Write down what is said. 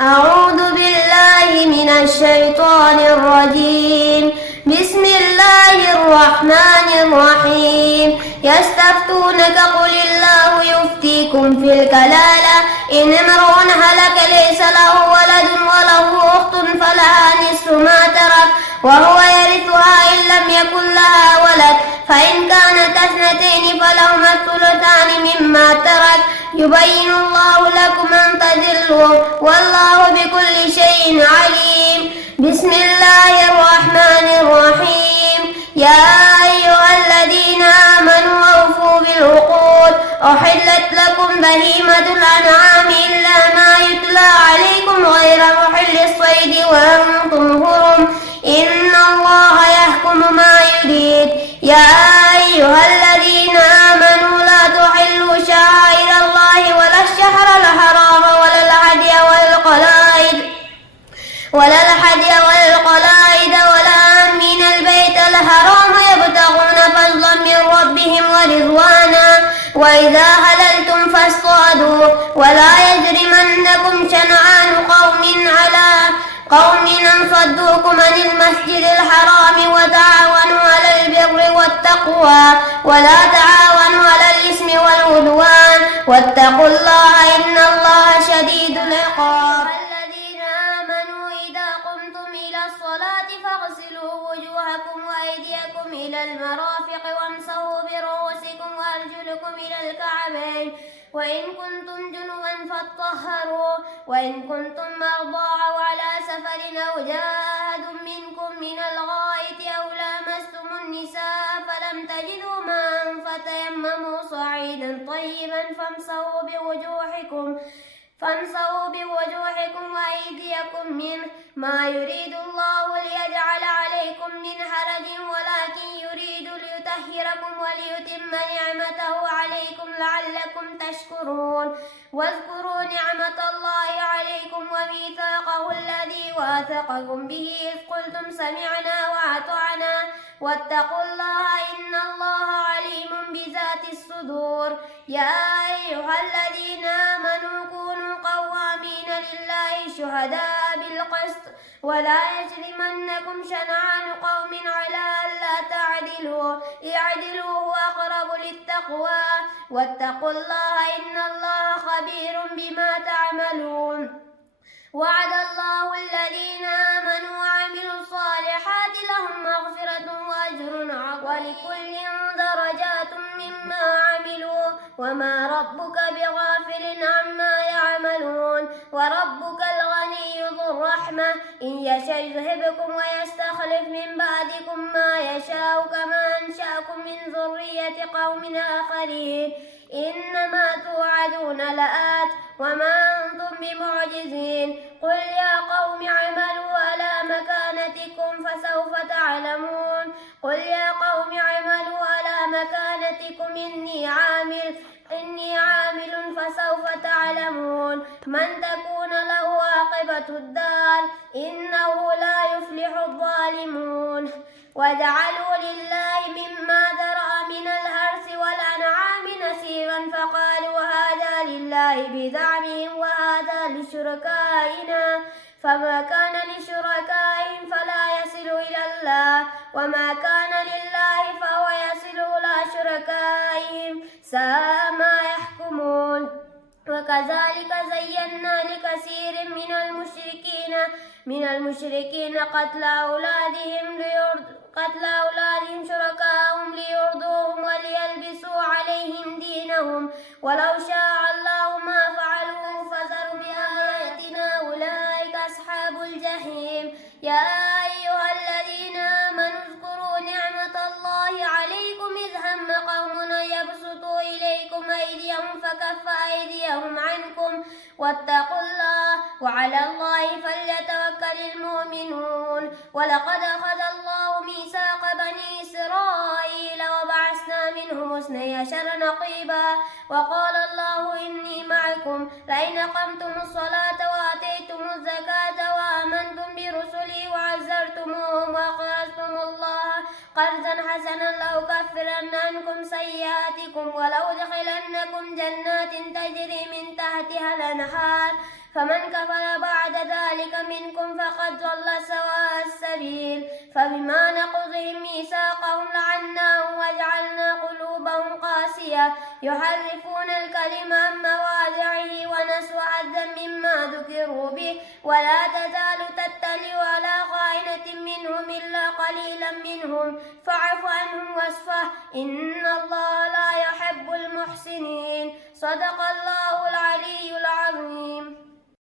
أعوذ بالله من الشيطان الرجيم. بسم الله الرحمن الرحيم. يستفتونك قل الله يفتيكم في الكلالة إن امرؤ هلك ليس له ولد وله أخت فلها نصف ما ترك وهو يرثها إن لم يكن لها ولد فإن كانت اثنتين فلهما الثلثان مما ترك يبين الله لكم أن تضلوا والله بكل شيء عليم. بسم الله الرحمن الرحيم. يا أيها الذين آمنوا أوفوا بالعقود أحلت لكم بهيمة الأنعام إلا ما يتلى عليكم غير محل الصيد وأنتم حرم إن الله يحكم ما يريد. يا أيها الذين آمنوا لا تحلوا شعائر الله ولا الشهر الحرام ولا الهدي ولا آمين البيت الحرام يبتغون فضلا من ربهم ورضوانا وإذا حللتم فاصطادوا ولا يجرمنكم شنآن قوم أن صدوكم عن المسجد الحرام وتعاونوا على البر والتقوى ولا تعاونوا على الإثم والعدوان واتقوا الله إن الله شديد العقاب. الذين آمنوا إذا قمتم إلى الصلاة فاغسلوا وجوهكم وأيديكم إلى المرافق وامسحوا برؤوسكم وأرجلكم إلى الكعبين وإن كنتم جنبا فاطهروا وإن كنتم مرضى أو على سفر أو جاء أحد منكم من الغائط أو لامستم النساء فلم تجدوا ماء فتيمموا صعيدا طيبا فامسحوا بوجوهكم وأيديكم منه ما يريد الله ليجعل عليكم من حرج ولكن يريد ليطهركم وليتم نعمته عليكم لعلكم تشكرون. واذكروا نعمة الله عليكم وميثاقه الذي واثقكم به إذ قلتم سمعنا وأطعنا واتقوا الله إن الله عليم بذات الصدور. يا أيها الذين آمنوا كونوا قوامين لله شهداء بالقسط ولا يجرمنكم شنآن قوم على ألا تعدلوا اعدلوا هو أقرب للتقوى واتقوا الله إن الله خبير بما تعملون. وعد الله الذين آمنوا وعملوا الصالحات لهم مغفرة وأجر عظيم ولكل درجات مما عملوا وما ربك بغافل عما يعملون. وربك الغني ذو الرحمة إن يشأ يذهبكم ويستخلف من بعدكم ما يشاء كما أنشأكم من ذرية قوم آخرين إنما توعدون لآت وما أنتم بمعجزين. قل يا قوم اعملوا على مكانتكم فسوف تعلمون. قل يا قوم اعملوا على مكانتكم إني عامل فسوف تعلمون من تكون له عاقبة الدار إنه لا يفلح الظالمون. وجعلوا لله مما ذرأ من الحرث والأنعام نصيبا فقالوا هذا لله بزعمهم وهذا لشركائنا فما كان لشركائهم فلا يصل إلى الله وما كان لله فهو يصل إلى شركائهم ساء ما يحكمون. وكذلك زينا لكثير من المشركين قتل أولادهم شركاءهم ليرضوهم وليلبسوا عليهم دينهم ولو شاء الله ما فعلوه فذروا بآياتنا أولئك أصحاب الجحيم. يا أيها الذين آمنوا اذكروا نعمة الله عليكم إذ هم قوم أن يبسطوا إليكم أيديهم فكف أيديهم عنكم واتقوا الله وعلى الله فليتوكل المؤمنون. ولقد أخذ الله ميثاق بني إسرائيل وبعثنا منهم 12 نقيبا وقال الله إني معكم لئن أقمتم الصلاة وآتيتم الزكاة وآمنتم برسلي وعزرتموهم وأقرضتم الله قرضا حسنا لأكفرن عنكم سيئاتكم ولأدخلنكم جنات تجري من تحتها الأنهار فمن كفر بعد ذلك منكم فقد ضل سواء السبيل فبما نقضهم ميثاقهم لعناهم وجعلنا قلوبهم قاسية يحرفون الكلم عن مواضعه ونسوا حظا مما ذكروا به ولا تزال تطلع على خائنة منهم إلا قليلا منهم فاعف عنهم واصفح إن الله لا يحب المحسنين. صدق الله